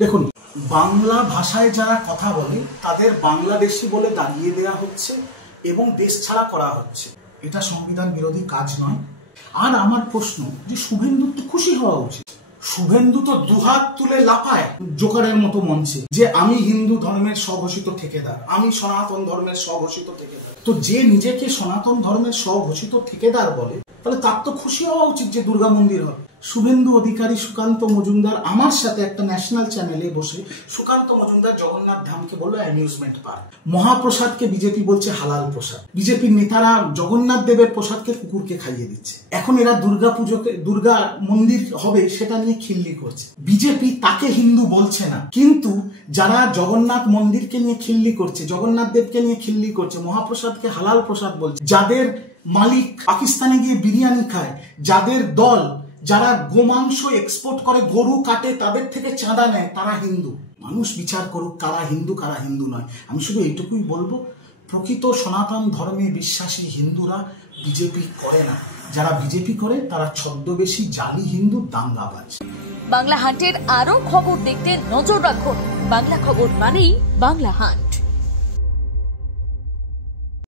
দেখুন, বাংলা ভাষায় যারা কথা বলে তাদের বাংলাদেশি বলে দাগিয়ে দেওয়া হচ্ছে এবং দেশ ছাড়া করা হচ্ছে। এটা সংবিধান বিরোধী কাজ নয়। আর আমার প্রশ্ন যে শুভেন্দুর তো খুশি হওয়া উচিত। শুভেন্দু তো দুহাত তুলে লাফায় জোকারের মতো মঞ্চে যে আমি হিন্দু ধর্মের স্বঘোষিত ঠিকাদার, আমি সনাতন ধর্মের স্বঘোষিত ঠিকাদার। তো যে নিজেকে সনাতন ধর্মের স্বঘোষিত ঠিকাদার বলে তাহলে তার তো খুশি হওয়া উচিত যে দুর্গা মন্দির হবে। শুভেন্দু অধিকারী, সুকান্ত মজুমদার আমার সাথে একটা ন্যাশনাল চ্যানেলে বসে সুকান্ত মজুমদার জগন্নাথ ধামকে বললো অ্যামিউজমেন্ট পার্ক, মহাপ্রসাদকে বিজেপি বলছে হালাল প্রসাদ, বিজেপির নেতারা জগন্নাথ দেবের প্রসাদকে কুকুরকে খাইয়ে দিচ্ছে। এখন এরা দুর্গা পুজোকে, দুর্গা মন্দির হবে সেটা নিয়ে খিল্লি করছে। বিজেপি তাকে হিন্দু বলছে না, কিন্তু যারা জগন্নাথ মন্দিরকে নিয়ে খিল্লি করছে, জগন্নাথ দেবকে নিয়ে খিল্লি করছে, মহাপ্রসাদকে হালাল প্রসাদ বলছে, যাদের মালিক পাকিস্তানে গিয়ে বিরিয়ানি খায়, যাদের দল যারা গোমাংস এক্সপোর্ট করে, গরু কাটে, তাদের থেকে চাঁদা নেয়, তারা হিন্দু। মানুষ বিচার করুক কারা হিন্দু কারা হিন্দু নয়। আমি শুধু এইটুকুই বলবো, প্রকৃত সনাতন ধর্মে বিশ্বাসী হিন্দুরা বিজেপি করে না। যারা বিজেপি করে তারা ছদ্মবেশী জালি হিন্দু, দাঙ্গাবাজ। বাংলা হান্টের আরো খবর দেখতে নজর রাখুন। বাংলা খবর মানেই বাংলা হান্ট।